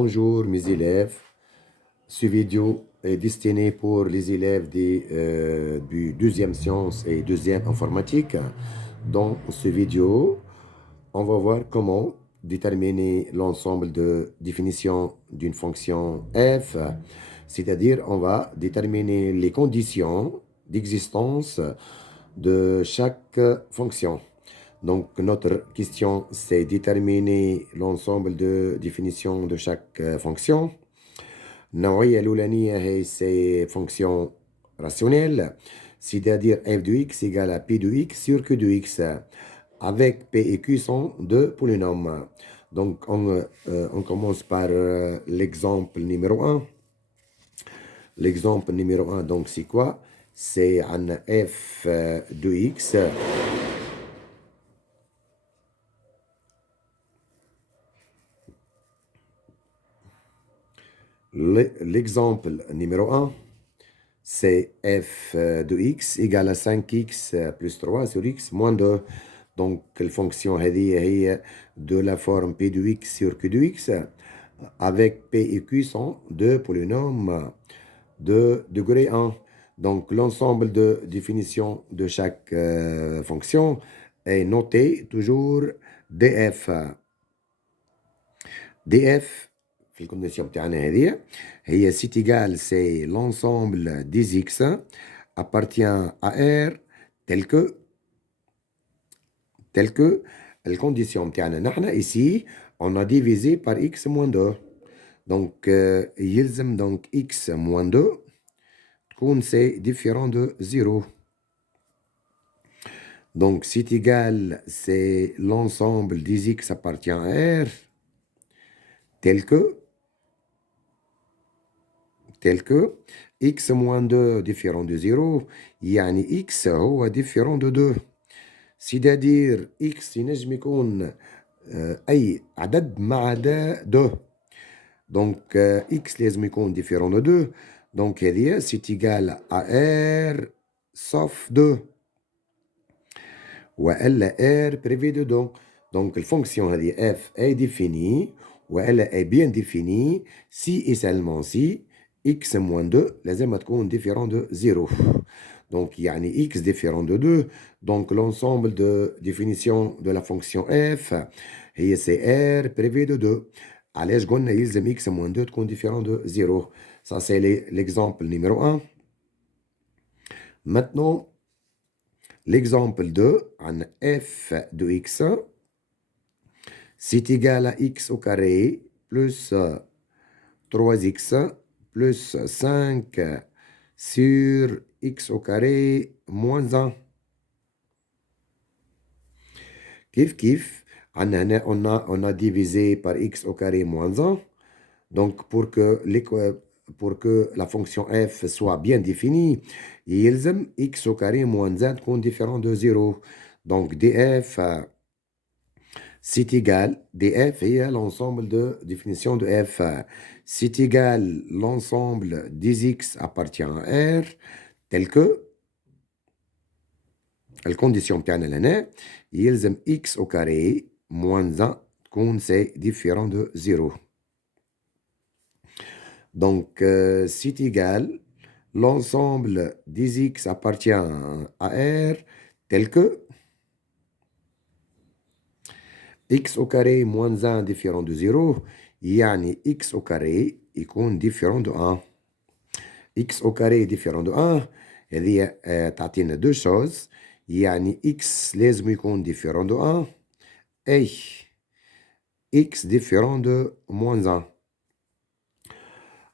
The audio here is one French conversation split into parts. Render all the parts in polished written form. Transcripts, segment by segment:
Bonjour mes élèves. Ce vidéo est destiné pour les élèves du deuxième sciences et deuxième informatique. Dans ce vidéo, on va voir comment déterminer l'ensemble de définitions d'une fonction f, c'est-à-dire on va déterminer les conditions d'existence de chaque fonction. Donc, notre question, c'est déterminer l'ensemble de définitions de chaque fonction. النوعية الأولانية هي c'est fonction rationnelle, c'est-à-dire f de x égale à p de x sur q de x, avec p et q sont deux polynômes. Donc, on commence par l'exemple numéro 1. L'exemple numéro 1, donc, c'est quoi? C'est un f de x. L'exemple numéro 1, c'est f de x égale à 5x plus 3 sur x moins 2. Donc, la fonction est de la forme p de x sur q de x, avec p et q sont deux polynômes de degré 1. Donc, l'ensemble de définitions de chaque fonction est noté toujours df. df, في الكونديسيون بتاعنا هذه هي سي تيغال سي l'ensemble des x appartient à R tel que الكونديسيون بتاعنا نحن ici on a divisé par x moins 2. Donc يلزم donc x moins 2 تكون c'est différent de 0. Donc c'est égal c'est l'ensemble des x appartient à R tel que x moins 2 différent de 0 يعني x هو différent de 2. c'est-à-dire x ينجم يكون أي عدد ما عدا 2. donc x لازم يكون différent de 2. donc هذه c'est égal à R sauf 2 وإلا R privé de 2. donc الفونكسيون هذه f est définie وإلا est bien définie si et seulement si x moins 2 لازم تكون différent de 0. donc يعني x différent de 2. donc l'ensemble de définition de la fonction f هي c'est R privé de 2. علاش قلنا يلزم x moins 2 تكون différent de 0. ça c'est l'exemple numéro 1. maintenant l'exemple 2 عن f de x c'est égal à x au carré plus 3x plus 5 sur x au carré moins 1. Kif, on a divisé par x au carré moins 1. Donc, pour que la fonction f soit bien définie, يلزم x au carré moins 1 تكون différent de 0. Donc, df, c'est égal, df est l'ensemble de définition de f. C'est égal l'ensemble des x appartient à R tel que الكونديسيون بتاعنا لهنا يلزم x au carré moins 1 تكون c'est différent de 0. donc c'est égal l'ensemble des x appartient à R tel que x au carré moins 1 différent de 0 يعني x au carré يكون différent de 1. x au carré différent de 1 هذه تعطينا deux choses. يعني x لازم يكون différent de 1 et x différent de moins 1.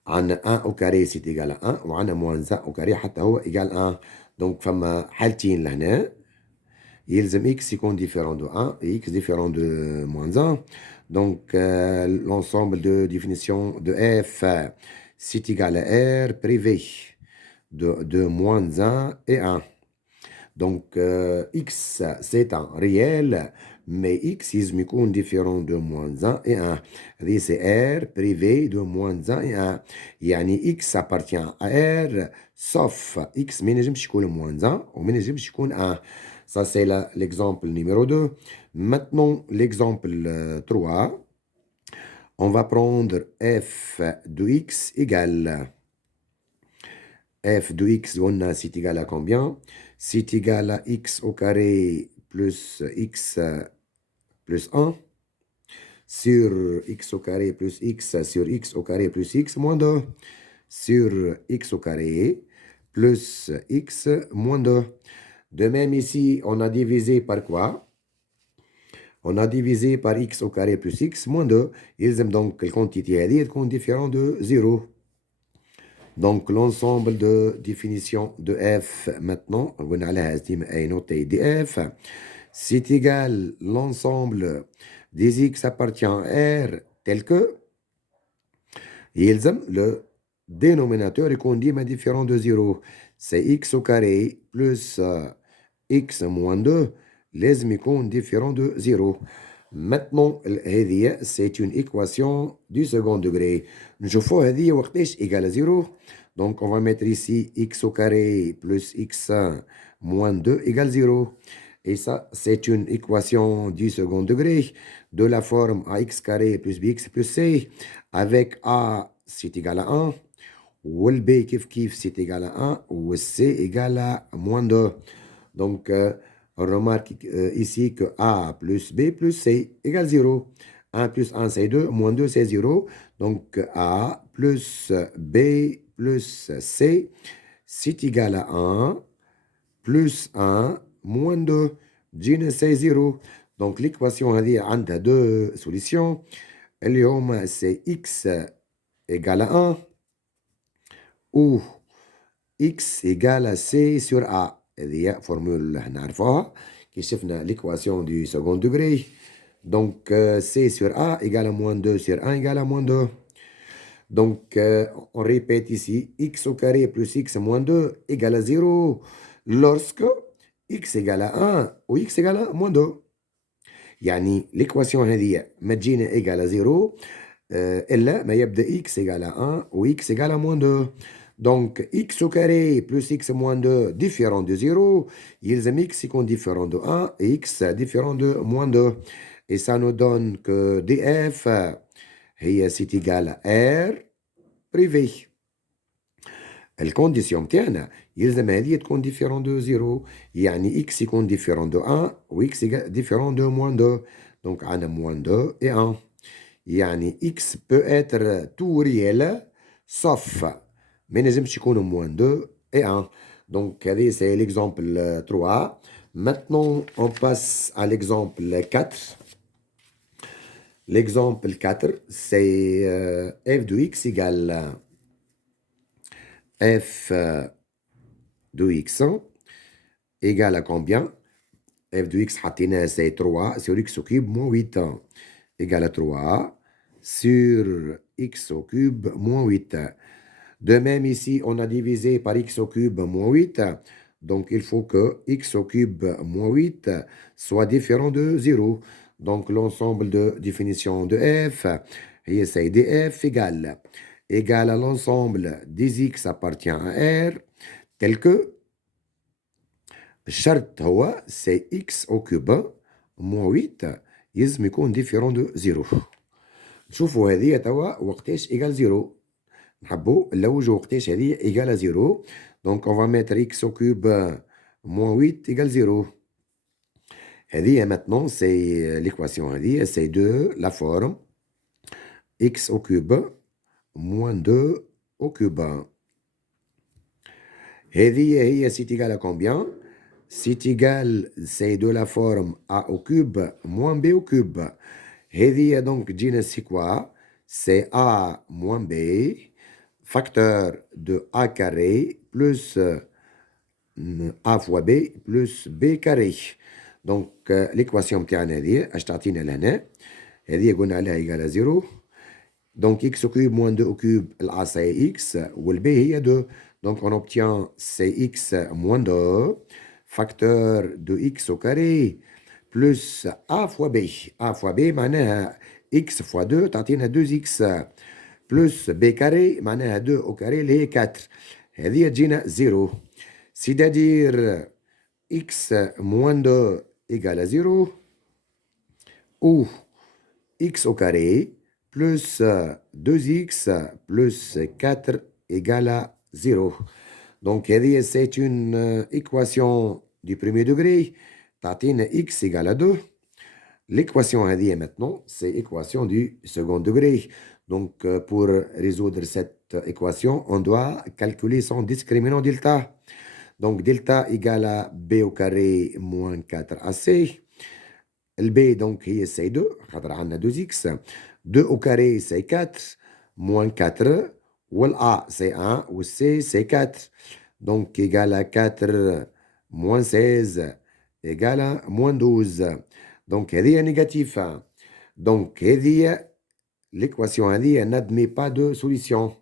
عندنا 1 au carré c'est égal à 1 وعندنا moins 1 au carré حتى هو égal à 1. donc فما حالتين لهنا يلزم x يكون différent de 1 et x différent de moins 1. donc l'ensemble de définition de f c'est égal à R privé de moins 1 et 1. donc x c'est un réel mais x يلزم يكون différent de moins 1 et 1. هذه c'est R privé de moins 1 et 1. يعني x appartient à R sauf x ما ينجمش يكون moins 1 وما ينجمش يكون 1. ça c'est l'exemple numéro 2. maintenant l'exemple 3. On va prendre f de x égale f de x, c'est égal à combien? C'est égal à x au carré plus x plus 1 sur x au carré plus x sur x au carré plus x moins 2 sur x au carré plus x moins 2. De même ici, on a divisé par quoi? On a divisé par x au carré plus x moins 2. Ils aiment donc la quantité à dire qu'on différent de 0. Donc, l'ensemble de définition de f, maintenant, on a noté df, c'est égal l'ensemble des x appartient à R tel que, le dénominateur est qu'on dit mais différent de 0. C'est x au carré plus x moins 2, لازم يكون différent de 0. Maintenant, c'est une équation du second degré. نشوفوا هذه وقتاش égale à 0. Donc, on va mettre ici x au carré plus x1 moins 2 égale 0. Et ça, c'est une équation du second degré de la forme ax carré plus bx plus c, avec a, c'est égal à 1, ou le b kif c'est égal à 1, ou le c égal à moins 2. Donc, on remarque ici que a plus b plus c égale 0. 1 plus 1, c'est 2, moins 2, c'est 0. Donc, a plus b plus c, c'est égal à 1, plus 1, moins 2. Gene, c'est 0. Donc, l'équation a deux solutions. C'est x égale à 1 ou x égale à c sur a. هذه formule نعرفوها كي شفنا l'équation du second degré. Donc, c sur a égale à moins 2 sur 1 égale à moins 2. Donc, on répète ici, x au carré plus x moins 2 égale à 0 lorsque x égale à 1 ou x égale à moins 2. يعني l'équation هذه ما تجينا égale à 0 إلا ما يبدأ x égale à 1 ou x égale à moins 2. Donc, x au carré plus x moins 2 différent de 0, يلزم x يكون différent de 1 et x différent de moins 2. Et ça nous donne que df c'est égal à r privé. الكونديسيون متاعنا يلزم هذه تكون ديفيرون دو زيرو، يعني اكس يكون ديفيرون دو 1 و اكس ديفيرون دو موان 2. دونك عندنا موان 2 اي 1، يعني اكس بو اتر تو ريال صف ما نجمش يكون موان 2 اي 1. دونك هذه سي ليكزامبل 3. Maintenant, on passe à l'exemple 4. L'exemple 4, c'est f de x égale f de x égale à combien? F de x, c'est 3 sur x au cube moins 8 égale à 3 sur x au cube moins 8. De même ici, on a divisé par x au cube moins 8. Donc, il faut que x au cube moins 8 soit différent de 0. Donc, l'ensemble de définition de f, c'est df égale à l'ensemble des x appartient à R, tel que الشرط هو سي اكس او كوب موان 8 يلزم يكون ديفيرون دو 0. نشوفوا هذه توا وقتاش ايكال 0. نحبوا نلوجوا وقتاش هذه ايكال 0. دونك اون فا ميتر اكس او كوب موان 8 ايكال 0. هذه maintenant سي ليكواسيون هذه سي دو لا فورم اكس او كوب موان 2 au cube. هذه هي سي égal à combien? C'est égal, c'est de la forme a au cube moins b au cube. هذه donc جينا c'est quoi? C'est a moins b facteur de a carré plus a fois b plus b carré. Donc l'équation بتاعنا هذه اش تعطينا لهنا؟ هذه قلنا عليها égal à 0. Donc x au cube moins 2 au cube, l'a c'est x, ou le b est 2. Donc on obtient cx moins 2, facteur de x au carré, plus a fois b. A fois b, معناها x fois 2, تعطينا 2x, plus b carré, معناها 2 au carré, اللي هي 4. هذه تجينا 0. C'est-à-dire x moins 2 égale à 0, ou x au carré, plus 2x plus 4 égale à 0. Donc, c'est une équation du premier degré. Tatine x égale à 2. L'équation maintenant, c'est l'équation du second degré. Donc, pour résoudre cette équation, on doit calculer son discriminant delta. Donc, delta égale à b au carré moins 4ac. Le b, donc, c'est 2. On a 2x. 2 au carré, c'est 4. Moins 4. Ou a, c'est 1. Ou c, c'est 4. Donc, égal à 4 moins 16 égal à moins 12. Donc, هذه négatif. Donc, l'équation n'admet pas de solution.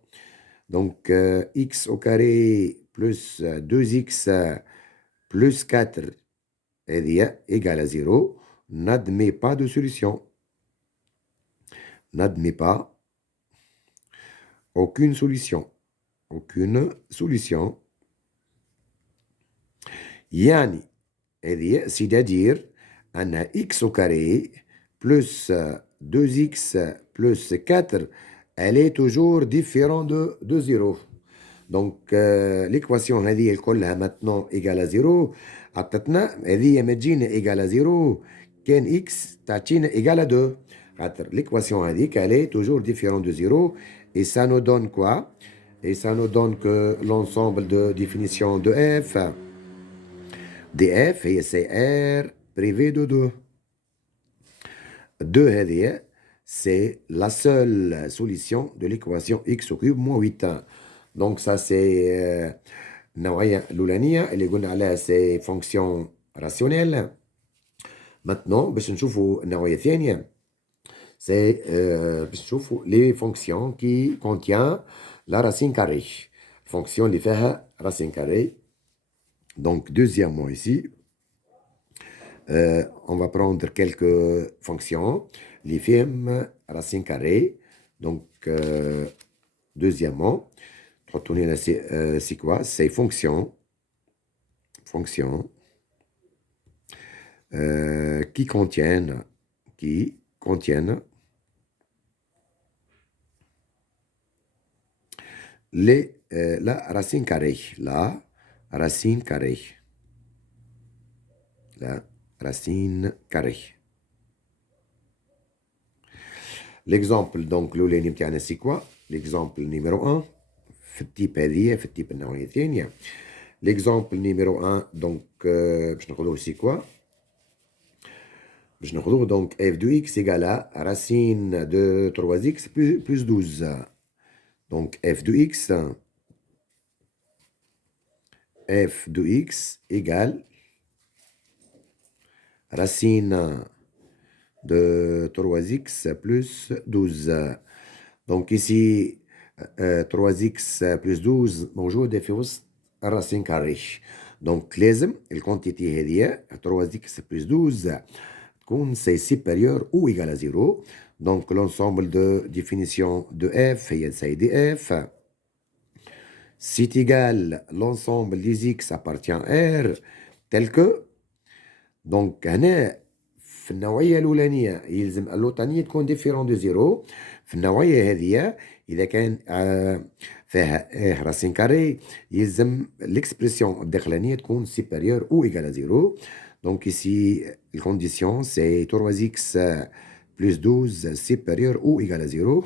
Donc, x au carré plus 2x plus 4 égale à 0 n'admet pas de solution. N'admet pas aucune solution. Aucune solution. Yani, c'est-à-dire, on a x au carré plus 2x plus 4, elle est toujours différente de 0. Donc, l'équation elle كلها maintenant égale à 0. عطتنا هذه ما تجينا égale à 0 كان x تعطينا égale à 2. L'équation هذيك elle est toujours différente de 0 et ça nous donne quoi? Et ça nous donne que l'ensemble de définition de f df c'est r privé de 2. 2 هذه c'est la seule solution de l'équation x au cube moins 8. Donc ça c'est النوعية الأولانية اللي قلنا عليها c'est fonction rationnelle. Maintenant باش نشوفوا النوعية الثانية c'est باش نشوفوا les fonctions qui contient la racine carrée. Fonction اللي فيها racine carrée. Donc deuxièmement ici on va prendre quelques fonctions les فيهم racine carrée. Donc deuxièmement retourner là, c'est quoi? C'est fonction qui contiennent la racine carrée. La racine carrée. L'exemple, donc, c'est quoi? L'exemple numéro 1. في التيب هذه في التيب النوعية الثانية. L'exemple numéro 1, donc, باش ناخذوه سي كوا؟ باش ناخذوه donc f de x égale à racine de 3x plus 12. Donc f de x égale racine de 3x plus 12. Donc ici 3x plus 12 موجودة في وسط الراسين كاري. Donc لازم الكونتيتي هذه 3x plus 12 تكون c'est supérieur ou égal à 0. Donc l'ensemble de définition de f هي c'est df. C'est égal l'ensemble des x appartient à R tel que. Donc هنا في النوعية الأولانية يلزم اللوطانية تكون ديفيرون دو 0. في النوعية هذه إذا كان فيها راسين كاري يلزم l'expression الداخلانية تكون supérieure ou égale à 0. Donc ici, la condition c'est 3x plus 12 supérieur ou égal à 0.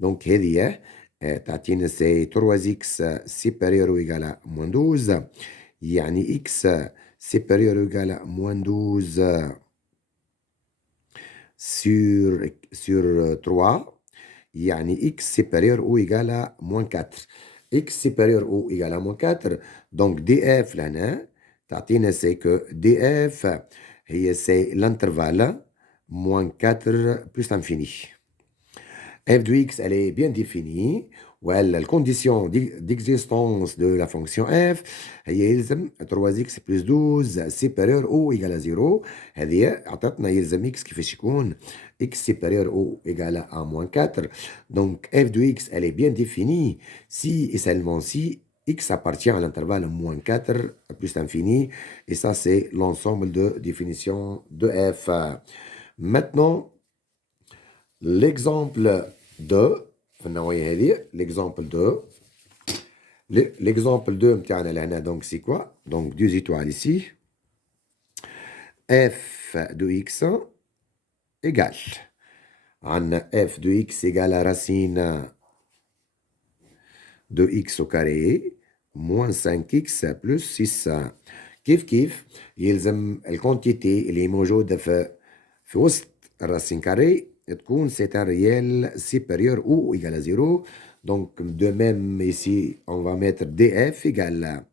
Donc هذه تعطينا c'est 3x supérieur ou égal à moins 12. يعني x supérieur ou égal à moins 12 sur 3. يعني x supérieur ou égal à moins 4. x supérieur ou égal à moins 4. Donc df لهنا تعطينا c'est que df هي c'est l'intervalle moins 4 plus l'infini. f de x elle est bien définie. La condition d'existence de la fonction f هي يلزم 3x plus 12 supérieur ou égal à 0. هذه عطتنا يلزم x كيفاش يكون x supérieur ou égal à moins 4. Donc f de x elle est bien définie si et seulement si x appartient à l'intervalle moins 4 plus l'infini. Et ça c'est l'ensemble de définition de f. Maintenant l'exemple 2 l'exemple 2 l'exemple 2 donc c'est quoi? Donc deux étoiles ici, f de x égale f de x égale à racine de x au carré moins 5x plus 6. كيف يلزم الكونتيتي اللي موجودة في وسط الراسين كاري تكون c'est un réel supérieur ou égal à 0. Donc de même ici on va mettre df égale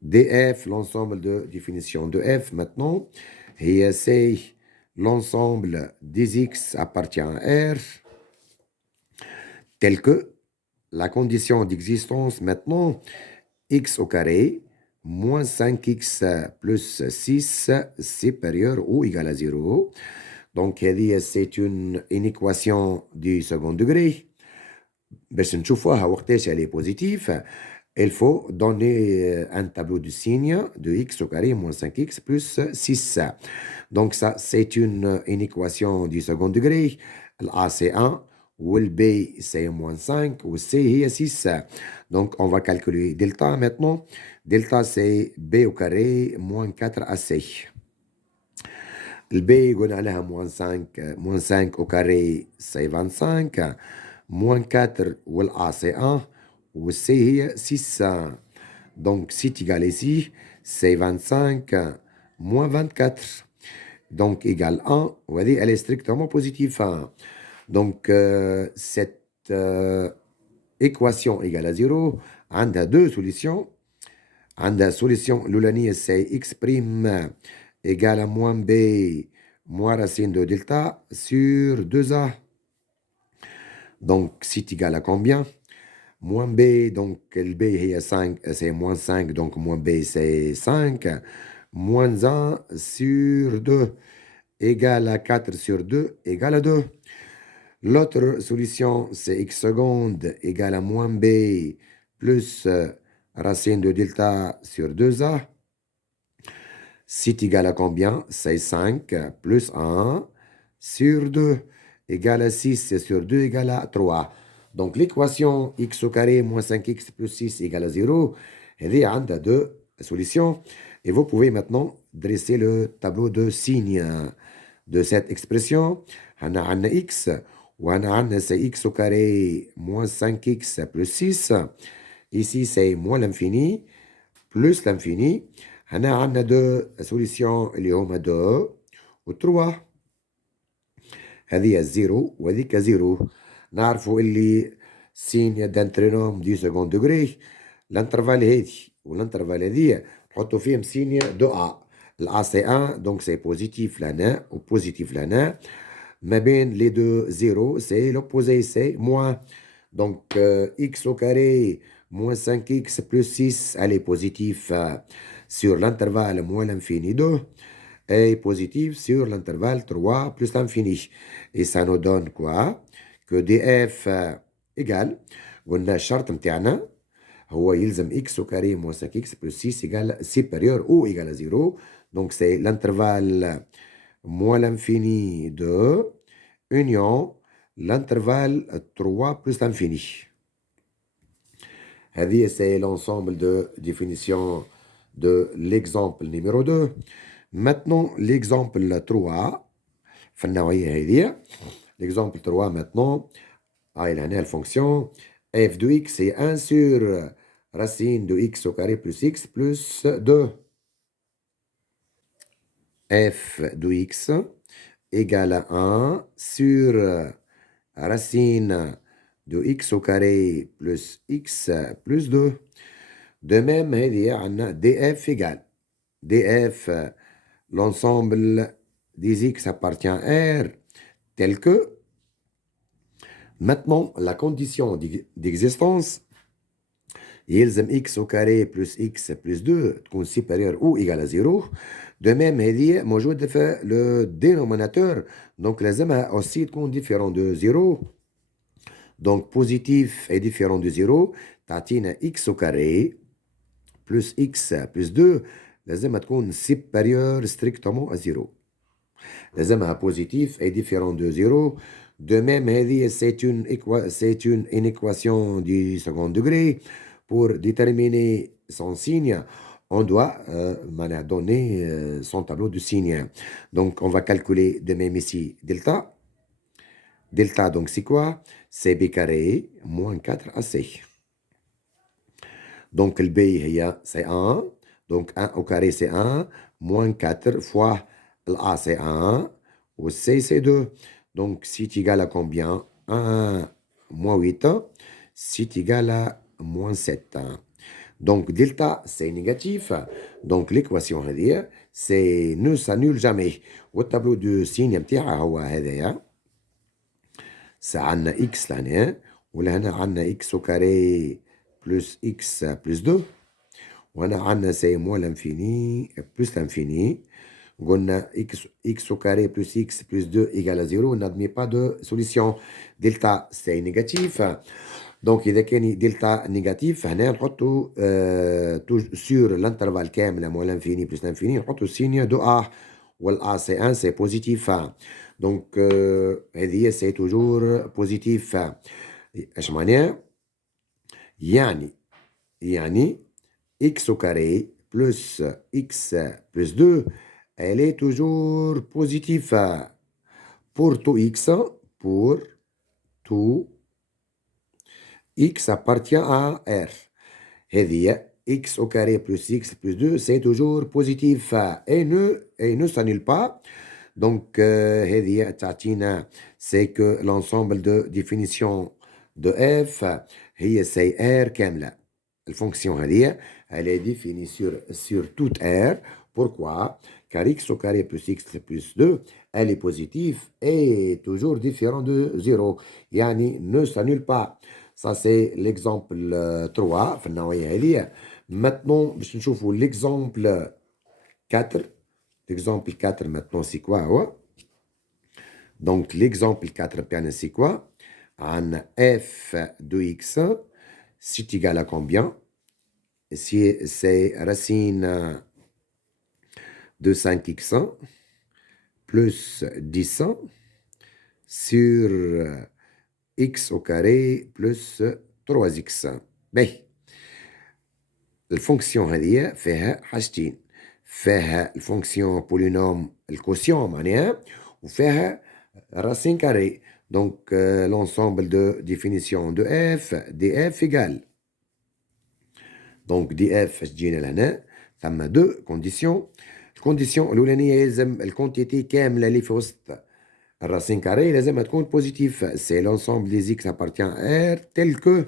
df, l'ensemble de définition de f maintenant, et c'est l'ensemble des x appartient à R tel que la condition d'existence maintenant, x au carré moins 5x plus 6 supérieur ou égal à 0. Donc, c'est une équation du second degré. باش نشوفوها وقتاش elle est positive, il faut donner un tableau de signes de x au carré moins 5x plus 6. Donc, ça, c'est une équation du second degré. A, c'est 1. Ou le B, c'est moins 5. Ou C, il y a 6. Donc, on va calculer delta maintenant. Delta, c'est B au carré moins 4AC. Le B, on a là moins 5. Moins 5 au carré, c'est 25. Moins 4, ou le A, c'est 1. Ou C, il y a 6. Donc, si tu égales ici, c'est 25 moins 24. Donc, égale 1. Vous voyez, elle est strictement positive. Donc, cette équation égale à 0, on a deux solutions. On a solution, l'oulanie, c'est x' égale à moins b moins racine de delta sur 2a. Donc, c'est égal à combien? Moins b, donc le b est 5, c'est moins 5, donc moins b c'est 5. Moins 1 sur 2 égale à 4 sur 2 égale à 2. L'autre solution, c'est x seconde égale à moins b plus racine de delta sur 2a. C'est égal à combien? C'est 5 plus 1 sur 2 égale à 6 sur 2 égale à 3. Donc l'équation x au carré moins 5x plus 6 égale à 0, elle est en deux solutions. Et vous pouvez maintenant dresser le tableau de signes de cette expression. On a x, ou on a c'est x au carré moins 5x plus 6. Ici, c'est moins l'infini plus l'infini. On a deux solutions اللي هما 2 و 3. هذه 0 وهذيك 0. نعرفوا اللي سين d'un trinôme du second degré. الانترفال هذي والانترفال هذه نحطوا فيهم سين دو A. الA c'est 1, donc c'est positif لهنا و positif لهنا. ما بين les deux 0, c'est l'opposé, c'est moins. Donc, x au carré moins 5x plus 6, elle est positive sur l'intervalle moins l'infini 2 et positive sur l'intervalle 3 plus l'infini. Et ça nous donne quoi? Que df égale, قلنا الشرط متاعنا هو يلزم x au carré moins 5x plus 6 égale supérieur ou égal à 0. Donc, c'est l'intervalle moins l'infini 2 union l'intervalle 3 plus l'infini. C'est l'ensemble de définition de l'exemple numéro 2. Maintenant, l'exemple 3. L'exemple 3 maintenant. Il a une fonction f de x est 1 sur racine de x au carré plus x plus 2. F de x égale à 1 sur racine de x au carré plus x plus 2. De même, on a df égale df, l'ensemble des x appartient à R, tel que maintenant la condition d'existence يلزم x au carré plus x plus 2 تكون supérieur ou égal à 0. De même, هذه موجودة في le dénominateur, donc لازمها aussi تكون différent de 0. Donc positif est différent de 0. تعطينا x au carré plus x plus 2 لازمها تكون supérieur strictement à 0. لازمها positif est différent de 0. De même, c'est une équation du second degré. Pour déterminer son signe, on doit donner son tableau de signes. Donc, on va calculer de même ici delta. Delta, donc, c'est quoi? C'est b carré moins 4ac. Donc, le b, c'est 1. Donc, 1 au carré, c'est 1. Moins 4 fois l'a, c'est 1. Ou c, c'est 2. Donc, c'est égal à combien? 1 moins 8. C'est égal à moins 7. Donc, delta, c'est négatif. Donc, l'équation, c'est ne s'annule jamais. Au tableau de signe, c'est عندنا x لهنا ولهنا عندنا x au carré plus x plus 2 وهنا عندنا c'est moins l'infini plus l'infini. قلنا x au carré plus x plus 2 égale à 0. On n'admet pas de solution. Delta, c'est négatif. Donc, إذا كان delta négatif, هنا نحطو sur l'intervalle كامل moins l'infini plus l'infini نحطو signe de A. والA, c'est 1, c'est positif. Donc, هذه c'est toujours positif. ايش معناها؟ يعني x au carré plus x plus 2, elle est toujours positive. Pour tout x, pour tout x appartient à R. هذه x au carré plus x plus 2, c'est toujours positif et ne s'annule pas. Donc, هذه تعطينا c'est que l'ensemble de définition de f c'est R كاملة. La fonction هذه elle est définie sur toute R. Pourquoi? Car x au carré plus x plus 2, elle est positive et toujours différent de 0. يعني ne s'annule pas. Ça, c'est l'exemple 3 في النوعية هذه. Maintenant, باش نشوفوا l'exemple 4. L'exemple 4, maintenant, c'est quoi? Ouais. Donc, l'exemple 4, c'est quoi? On a f de x, c'est égal à combien? C'est racine de 5x plus 10 sur x au carré plus 3x. Ben, la fonction هذه فيها حاجتين. فيها الفونكسيون بولينوم الكوسيون معناها وفيها racine carrée. Donc, l'ensemble de définition de f df égale. Donc, df اش تجينا لهنا ثم deux conditions. الكونديسيون الأولانية يلزم الكونتيتي كاملة اللي في وسط الراسين كاري لازمها تكون بوزيتيف. سي l'ensemble des x appartient à R tel que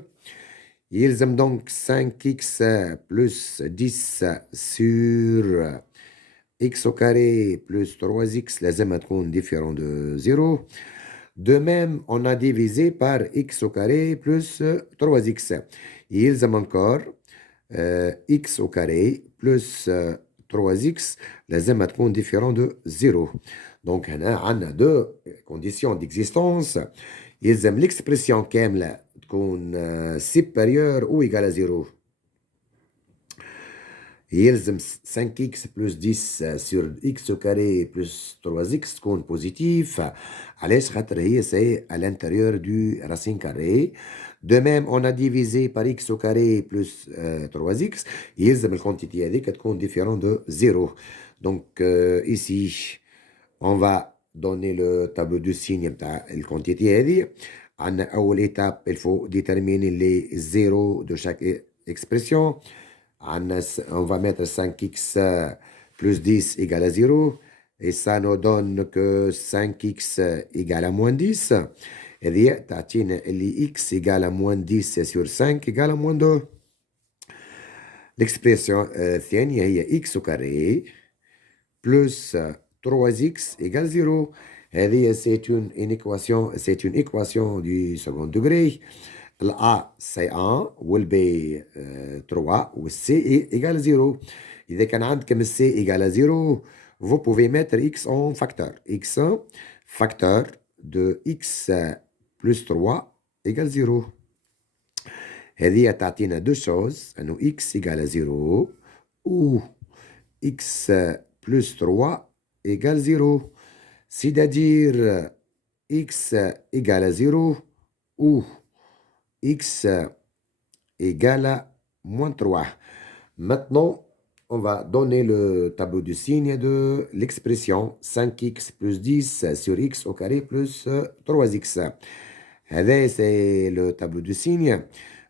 يلزم donc 5x plus 10 sur x au carré plus 3x لازمها تكون différent de 0. De même, on a divisé par x au carré plus 3x. يلزم encore x au carré plus 3x لازمها تكون différent de 0. Donc, هنا عندنا deux conditions d'existence. يلزم l'expression كاملة تكون supérieure ou égale à 0. يلزم 5x plus 10 sur x au carré plus 3x تكون positif. علاش؟ خاطر هي c'est à l'intérieur du racine carré. De même, on a divisé par x au carré plus 3x. يلزم الكونتيتي هذيك تكون différent de 0. Donc, ici, on va donner le tableau de signe بتاع الكونتيتي هذه. عندنا أول étape, il faut déterminer les zéros de chaque expression. On va mettre 5x plus 10 égale à 0. Et ça nous donne que 5x égale à moins 10. Et تعطينا اللي x égale à moins 10 sur 5 égale à moins 2. L'expression الثانية هي x au carré plus 3x égale 0. هذه c'est une équation du second degré. A c'est 1 والB 3 والC égale 0. إذا كان عندكم C égale à 0, vous pouvez mettre x en facteur. X facteur de x plus 3 égale 0. هذه تعطينا deux choses, أنه x égale à 0 ou x plus 3 égale 0. C'est-à-dire x égale à 0 ou x égale à moins 3. Maintenant, on va donner le tableau de signe de l'expression 5x plus 10 sur x au carré plus 3x. C'est le tableau de signe.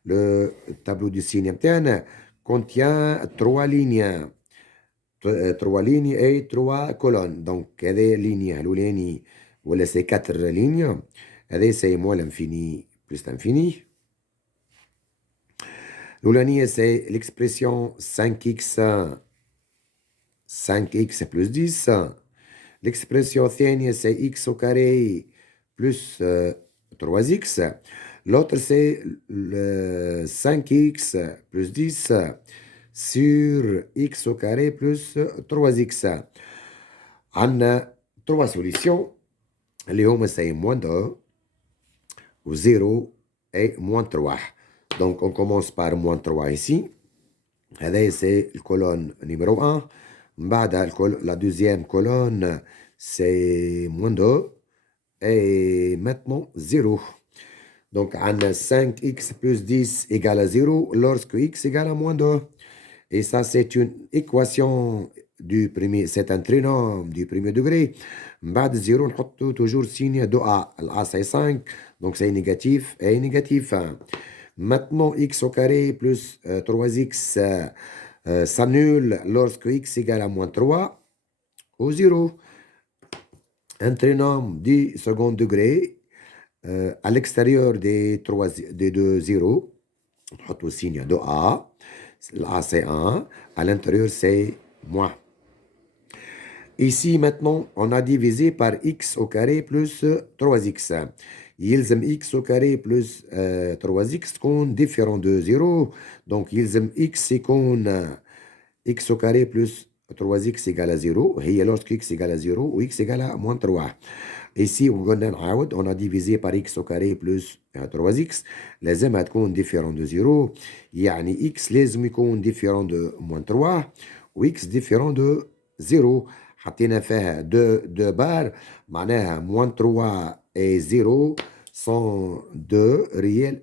Le tableau de signe interne contient 3 lignes. 3 lignes et 3 colonnes. Donc, هذه ligne الأولاني ولا c'est 4 lignes. هذه c'est moins l'infini plus l'infini. L'oulaniyé, c'est l'expression 5x plus 10. L'expression thienne, c'est x au carré plus 3x. L'autre, c'est le 5x plus 10 sur x au carré plus 3x. On a 3 solutions. Les hommes, c'est moins 2, ou 0 et moins 3. Donc, on commence par moins 3 ici. C'est la colonne numéro 1. La deuxième colonne, c'est moins 2. Et maintenant, 0. Donc, on a 5x plus 10 égale à 0 lorsque x égale à moins 2. Et ça, c'est une équation du premier, c'est un trinôme du premier degré. بعد 0 نحط toujours signe de A. A c'est 5, donc c'est négatif et négatif. Maintenant, x au carré plus 3x s'annule lorsque x égale à moins 3 ou 0. Un trinôme du second degré à l'extérieur des deux zéros. On نحط signe de A. Là, c'est 1. À l'intérieur, c'est moins. Ici, maintenant, on a divisé par x au carré plus 3x. يلزم x au carré plus 3x تكون différent de 0. Donc, يلزم x يكون x au carré plus 3x égale à 0. هي lorsque x égale à 0 ou x égale à moins 3. Ici, on a divisé par x au carré plus 3x. لازم تكون différent de 0. يعني x لازم يكون différent de moins 3 و x différent de 0. حطينا فيها 2 بار معناها moins 3 et 0 sont 2 réels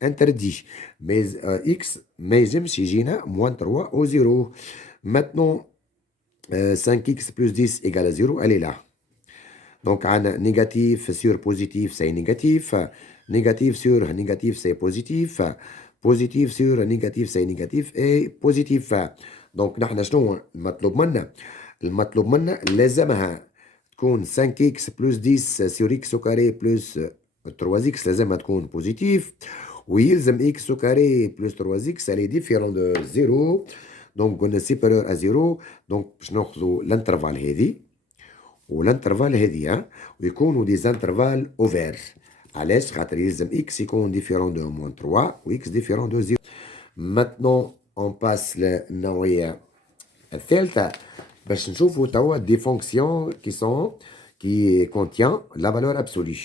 interdits. Mais x ما يجمش يجينا moins 3 ou 0. Maintenant, 5x plus 10 égale à 0, elle est là. Donc, négatif sur positif, c'est négatif. Négatif sur négatif, c'est positif. Positif sur négatif, c'est négatif. Et positif. Donc, نحن شنو المطلوب منا؟ المطلوب منا لازمها تكون 5x plus 10 sur x au carré plus 3x لازمها تكون positif. ويلزم x au carré plus 3x, elle est différente de 0. Donc, on est supérieur à 0. Donc, باش ناخذوا l'intervalle هذه. والانترفال هذه ويكونوا دي زانترفال اوفير. علاش؟ خاطر يلزم اكس يكون ديفيرون دو موان 3 واكس ديفيرون دو 0. ماتنون اون باس للنوعيه الثالثه باش نشوفوا توا دي فونكسيون كي كونتيان لا فالور ابسولي.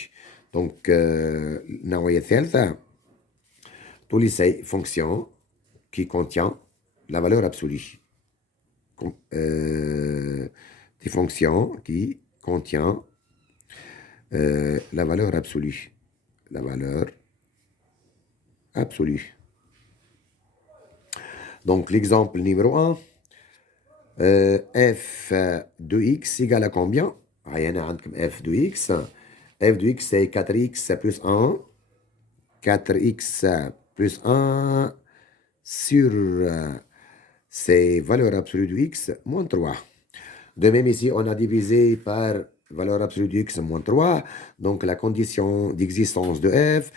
دونك النوعيه الثالثه تولي سي فونكسيون كي كونتيان لا فالور ابسولي. Des fonctions qui contient la valeur absolue. La valeur absolue. Donc, l'exemple numéro 1, f de x égale à combien? f de x. F de x, c'est 4x plus 1. 4x plus 1 sur ces valeurs absolues de x moins 3. De même ici, on a divisé par valeur absolue de x moins 3. Donc, la condition d'existence de f,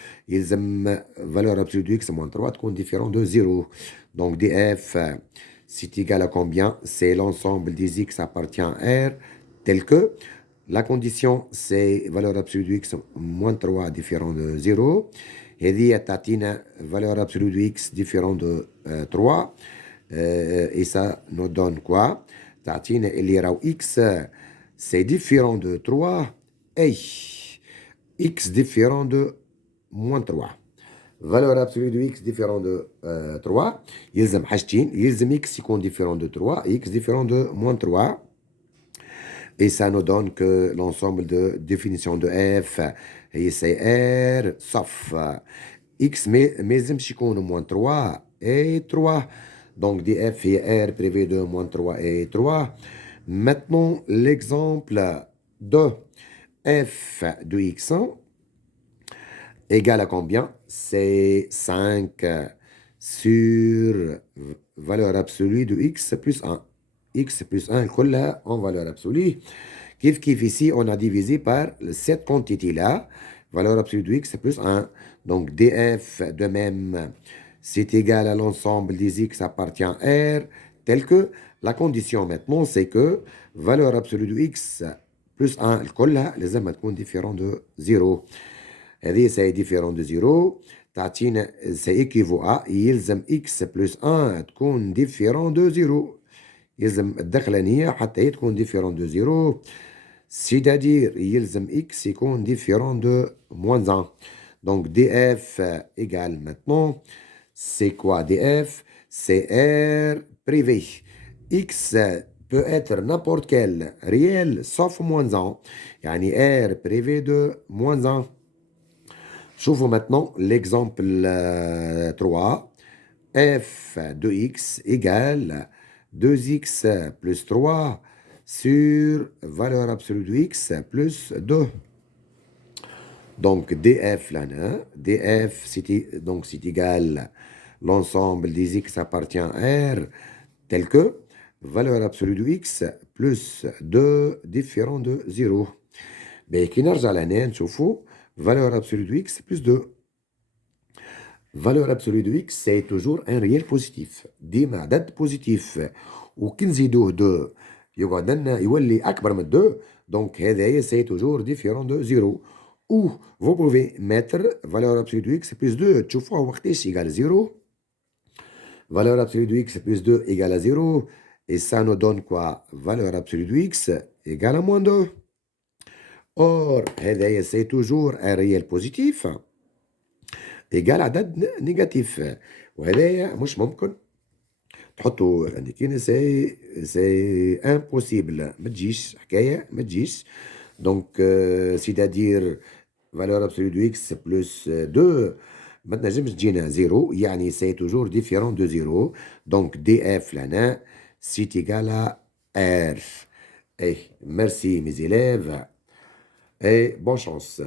valeur absolue de x moins 3, compte différent de 0. Donc, df, c'est égal à combien? C'est l'ensemble des x appartient à R, tel que la condition, c'est valeur absolue de x moins 3 différent de 0. Et dit tatina valeur absolue de x différent de 3. Et ça nous donne quoi? تعطينا اللي راهو x c'est différent de 3 et x différent de moins 3. Valeur absolue de x différent de 3 يلزم حاجتين. يلزم x يكون différent de 3 et x différent de moins 3. Et ça nous donne que l'ensemble de définitions de f, et c'est R, sauf x, mais يكون moins 3 et 3. Donc, df est R privé de moins 3 et 3. Maintenant, l'exemple de f de x égale à combien? C'est 5 sur valeur absolue de x plus 1. X plus 1 كلها en valeur absolue. Kif ici, on a divisé par cette quantité-là, valeur absolue de x plus 1. Donc, df de même, c'est égal à l'ensemble des x appartient à R, tel que la condition maintenant, c'est que valeur absolue de x plus 1 كلها لازم تكون différent de 0. هذه c'est différent de 0. تعطينا c'est équivaut à يلزم x plus 1 تكون différent de 0. يلزم الدخلانية حتى هي تكون différent de 0. C'est-à-dire يلزم x يكون différent de moins 1. Donc df égale maintenant, c'est quoi df? C'est R privé. X peut être n'importe quel réel sauf moins 1. يعني R privé de moins 1. شوفوا maintenant l'exemple 3. F de x égale 2x plus 3 sur valeur absolue de x plus 2. Donc, df, là, df, c'est égal l'ensemble des x appartient à R, tel que valeur absolue de x plus 2 différent de 0. Mais qui نرجع لهنا نشوفوا valeur absolue de x plus 2. Valeur absolue de x, c'est toujours un réel positif. ديما عدد positif. وكي نزيدوه 2 يقعد لنا يولي أكبر من 2. Donc, هذا c'est toujours différent de 0. Ou vous pouvez mettre valeur absolue de x plus 2. تشوفوها وقتاش égale 0. Valeur absolue de x plus 2 égale à 0. Et ça nous donne quoi? Valeur absolue de x égale à moins 2. Or, هذا c'est toujours un réel positif. إيجال عدد نيجاتيف. وهذايا مش ممكن تحطوا يعني كاين سي امبوسيبل، ما تجيش حكايه، ما تجيش. دونك سيتادير فالور ابسولو دو اكس بلس 2 ما تنجمش تجينا زيرو، يعني سي توجور ديفيرون دو زيرو. دونك دي اف لنا سي تيغالا ار. اي ميرسي ميز élèves et bonne chance.